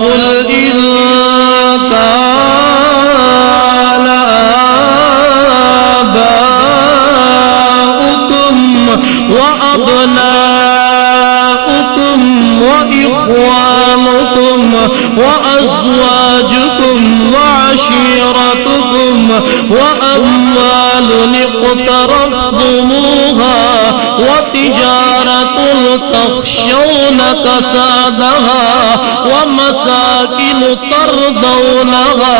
قل إن كان آباؤكم وأبناؤكم وإخوانكم وأزواجكم وعشيرتكم وأموال اقترفتموها وتجارة تخشون كسادها ومساكن ترضونها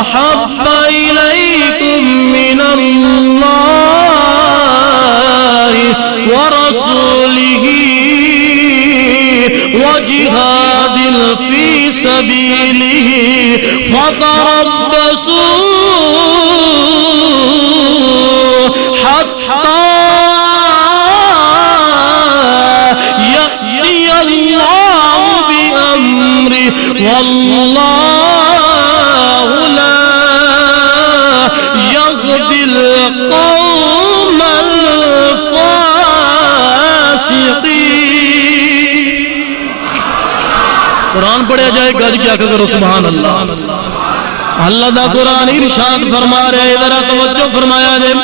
أحب إليكم من الله ورسوله وجهاد في سبيله فتربصوا حتى يأتي الله بأمره والله لا يهدي القوم الفاسقين. قرآن پڑھا جائے گج کیا کرو سبحان اللہ. اللہ دا قرآن ارشاد فرما رہے ہیں. ذرا توجہ فرمایا جائے.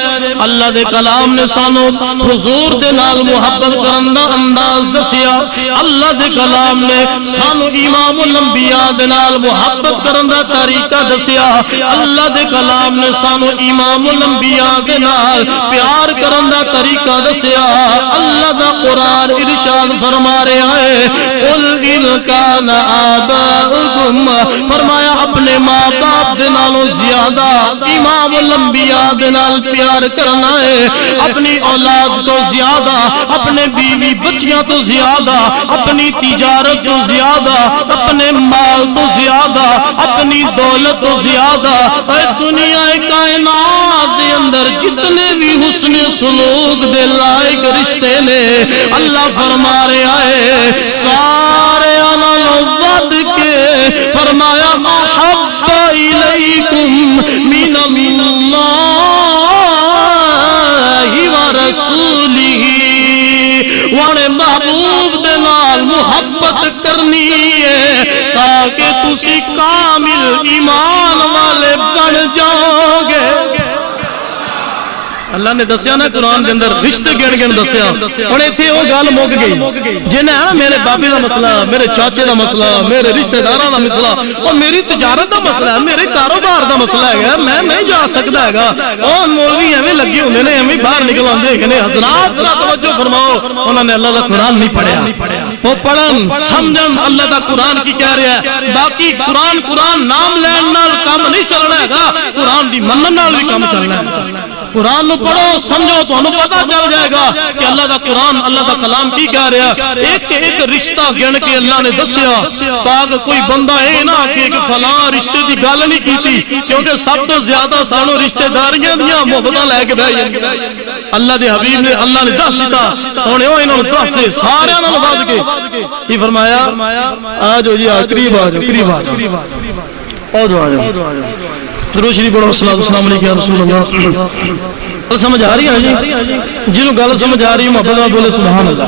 اللہ دے کلام نے سانو حضور دے نال محبت کرن دا انداز دسیا. اللہ دے کلام نے سانو امام الانبیاء دے نال محبت کرن دا طریقہ دسیا. اللہ دے کلام نے سانو امام الانبیاء دے نال پیار کرن دا طریقہ دسیا. اللہ دا قرآن ارشاد فرما رہا ہے قل ان کان آباؤکم، فرمایا اپنے ماں باپ دے نالوں زیادہ امام الانبیاء دے نال پیار کرنا ہے. اپنی اولاد تو زیادہ، اپنے بیوی بچیاں تو زیادہ، اپنی تجارت تو زیادہ، اپنے مال تو زیادہ، اپنی دولت تو زیادہ. اے دنیا کائنات دے اندر جتنے بھی حسن سلوک دے لائق رشتے نے اللہ فرما رہا ہے سارے انہوں ود کے فرمایا احب الیکم من اللہ ورسولہ. وانے محبوب دے نال محبت کرنی ہے تاکہ تسی کامل ایمان والے بن جاؤ گے. اللہ نے دسیا نا قرآن کے اندر رشتے گن گن دسیا. ہن ایتھے او گل مک گئی جنہیں ہے نا میرے بابے دا مسئلہ، میرے چاچے دا مسئلہ، میرے رشتہ داراں دا مسئلہ، اور میری تجارت دا مسئلہ ہے، میرے کاروبار دا مسئلہ ہے، میں نہیں جا سکتا ہے گا. اور مولوی ایویں لگے ہوندے نے، ایویں باہر نکل آندے نے. حضرات ذرا توجہ فرماؤ. انہوں نے اللہ دا قرآن نہیں پڑھیا. وہ پڑھن سمجھن اللہ دا قرآن کی کہہ رہا ہے. باقی قرآن نام لین نال کام نہیں چلنا ہے گا، قرآن دی منن نال بھی کام چلنا ہے. قرآن نو پڑھو سمجھو تو انہوں پتا چل جائے گا کہ اللہ دا قرآن اللہ دا کلام کی کہہ رہا. ایک ایک رشتہ گن کے اللہ نے دسیا تاکہ کوئی بندہ اے نہ کہ فلاں رشتے دی گل نہیں کیتی، کیونکہ سب تو زیادہ سانو رشتے داریاں دیاں محبتاں لے کے بیٹھ جائیں. اللہ دے حبیب نے اللہ نے دس دیتا سونےو انہوں نے دس دے سارے انہوں نے بات کے کی فرمایا آجو جی قریب آجو قریب آجو آجو آجو درود شریف پڑھو السلام علیکم یا رسول اللہ. سمجھ آ رہی ہے جی؟ جنہوں گل سمجھ آ رہی ہے محبت بولے سبحان اللہ.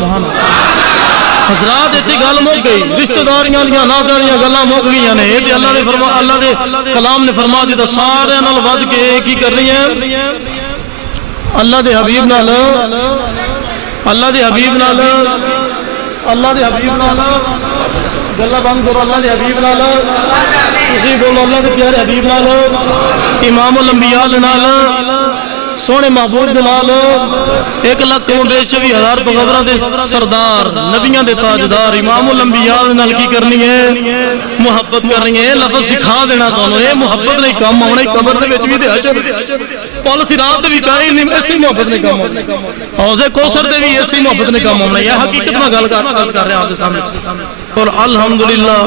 حضرات ایتھے گل مک گئی، رشتہ داریاں دیاں ناطیاں دیاں گلاں مک گئیاں نے. تے اللہ نے فرما اللہ دے کلام نے فرما دیتا سارے نال ود کے کی کرنی ہے اللہ دے حبیب نال اللہ دے حبیب نال اللہ دے حبیب نال گلا بند کرو. اللہ دے حبیب نال تسی بولو اللہ دے پیارے حبیب نال امام الانبیاء نال سونے محبوب دلال 1,24,000 بغوراں دے سردار نبیاں دے تاجدار امام الانبیاء نال کی کرنی ہے محبت کرنی ہے. لفظ سکھا دینا تانوں اے محبت نہیں کام آونا قبر دے وچ وی تے حشر پل صراط تے وی کہیں نہیں ایسی محبت نہیں کام آونا حوض کوثر تے وی ایسی محبت نہیں کام آونا. یہ حقیقت میں گل کر رہا ہوں آپ دے سامنے. اور الحمدللہ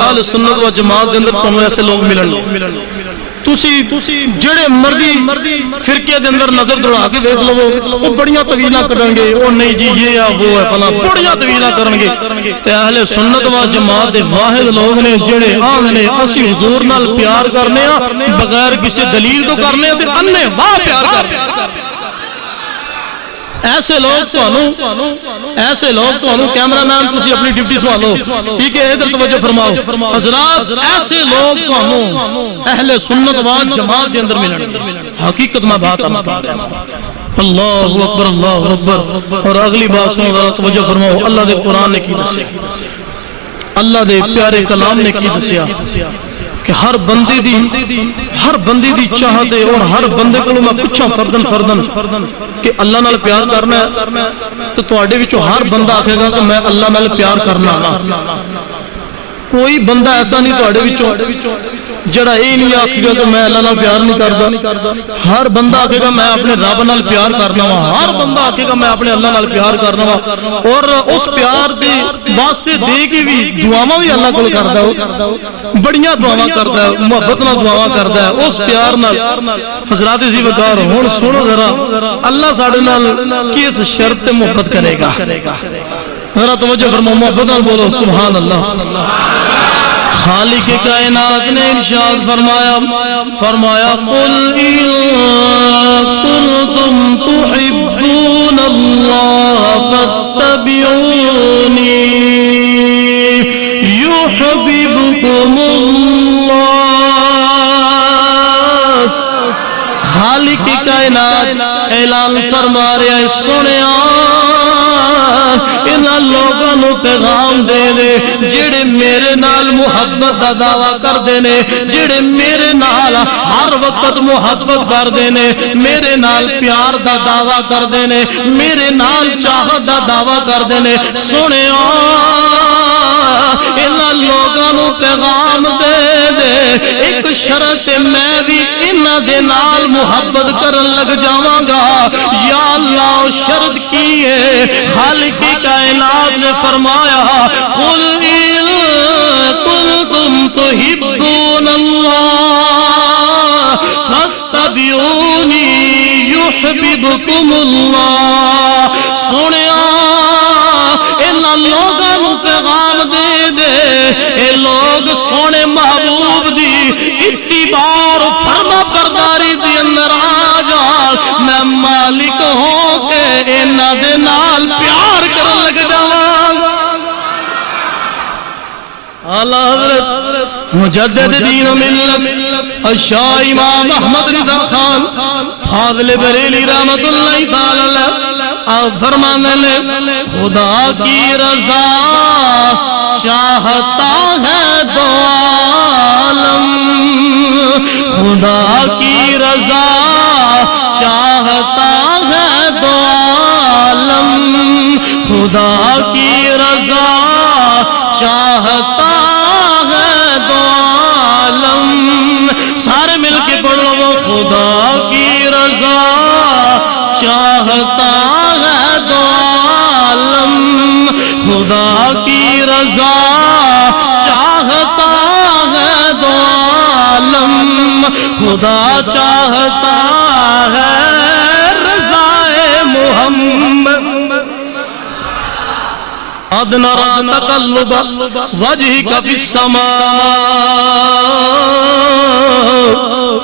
اہل سنت و جماعت دے اندر تانوں ایسے لوگ ملن تسی جڑے مرضی فرقے دے اندر نظر دوڑا کے دیکھ لو وہ بڑیاں طویلاں کرن گے. او نہیں جی یہ ہے وہ ہے فلاں بڑیاں طویلاں کرن گے. تے اہل سنت و جماعت دے واحد لوگ نے جڑے آندے نے اسی حضور نال پیار کرنے ہاں بغیر کسی دلیل تو کرنے تے انے واہ پیار کرنے. ایسے لوگ کیمرہ مین تسی اپنی ڈیوٹی سوالو ٹھیک ہے ادھر توجہ فرماؤ حضرات ایسے لوگ اہل سنت و جماعت کے اندر ملن حقیقت میں بات عرض کر رہا ہوں اللہ اکبر اللہ اکبر اور اگلی بات سنو ذرا توجہ فرماؤ اللہ دے قرآن نے کی دسیا اللہ دے پیارے کلام نے کی دسیا کہ ہر بندی دی چاہتے اور ہر بندے کو میں پوچھا فردن کہ اللہ نال پیار کرنا ہے تو تواڈے وچوں ہر بندہ آکھے گا کہ میں اللہ نال پیار کرنا نا کوئی بندہ ایسا نہیں تواڈے وچوں جڑا یہ نہیں آکھے گا کہ میں اللہ نال پیار نہیں کردا ہر بندہ آکھے گا میں اپنے رب نال پیار کرنا وا ہر بندہ آکھے گا میں اپنے اللہ نال پیار کرنا وا اور اس پیار دے واسطے دے کے بھی دعاواں بھی اللہ کول کردا ہے بڑیاں دعاواں کردا ہے محبت نال دعاواں کردا ہے اس پیار نال حضرات عزیز وقار ہن سنو ذرا اللہ ساڈے نال کس شرط تے محبت کرے گا ذرا توجہ فرماؤ محبت نال بولو سبحان اللہ خالق کائنات نے ارشاد فرمایا قل ان کنتم تحبون اللہ فاتبعونی یحببکم اللہ خالق کائنات اعلان فرما رہا ہے سنیا انہاں لوگاں نو پیغام دے دے جڑے میرے نال محبت دا دعویٰ کر دینے جڑے میرے نال ہر وقت محبت کر دینے میرے نال پیار دا دعویٰ کر دینے میرے نال چاہت دا دعویٰ کر دینے سنے انہاں لوگاں نو پیغام دے دے ایک شرط میں بھی انہاں دے نال محبت کرن لگ جاواں گا یا اللہ شرط کی ہے خالق کائنات نے فرمایا قل ان کنتم تحبون اللہ فاتبعونی یحببکم اللہ سنیا انہاں لوگاں نو پیغام دے دے اے لوگ سونے محبوب دی اتباع فرما برداری دی اندر آ جا میں مالک ہوں کہ انہاں دے نال پیار کرن لگ جاواں گا اعلیٰ حضرت مجدد دین و ملت الشاہ امام احمد رضا خان فاضل بریلی رحمت اللہ تعالی آپ فرمانے لے خدا کی رضا چاہتا ہے دو عالم خدا کی رضا چاہتا ہے دو عالم خدا کی رضا چاہتا ہے دو عالم سارے مل کے پڑھ لو خدا کی رضا چاہتا ہے دو عالم خدا کی رضا چاہتا ہے دو عالم خدا چاہتا ہے رضا محمد قد نرى تقلب وجهك في السماء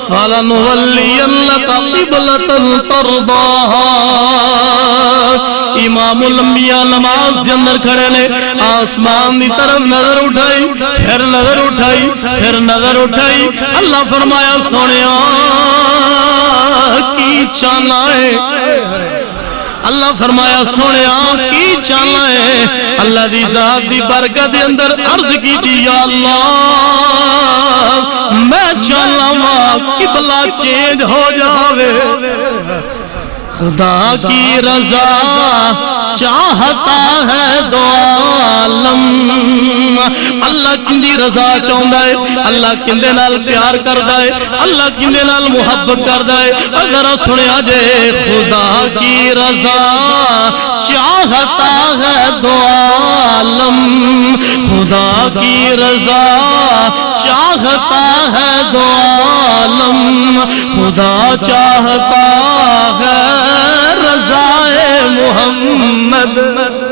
فلنولينك قبلة ترضاها امام الانبیاء نماز کے اندر کھڑے نے آسمان دی طرف نظر اٹھائی پھر نظر اٹھائی پھر نظر اٹھائی اللہ فرمایا سونیا کی چاہنا ہے اللہ فرمایا سونیا کی چاہنا ہے اللہ دی ذات دی برکت دے اندر عرض کی دی یا اللہ میں چاہنا ہوں قبلہ چینج ہو جاوے خدا کی رضا چاہتا ہے دو عالم اللہ کندی رضا چاہتا ہے اللہ کندے نال پیار کردا ہے اللہ کندے نال محبت کردا ہے اگر سنیا جے خدا کی رضا چاہتا ہے دو عالم خدا کی رضا چاہتا ہے دو عالم خدا چاہتا ہے رضا محمد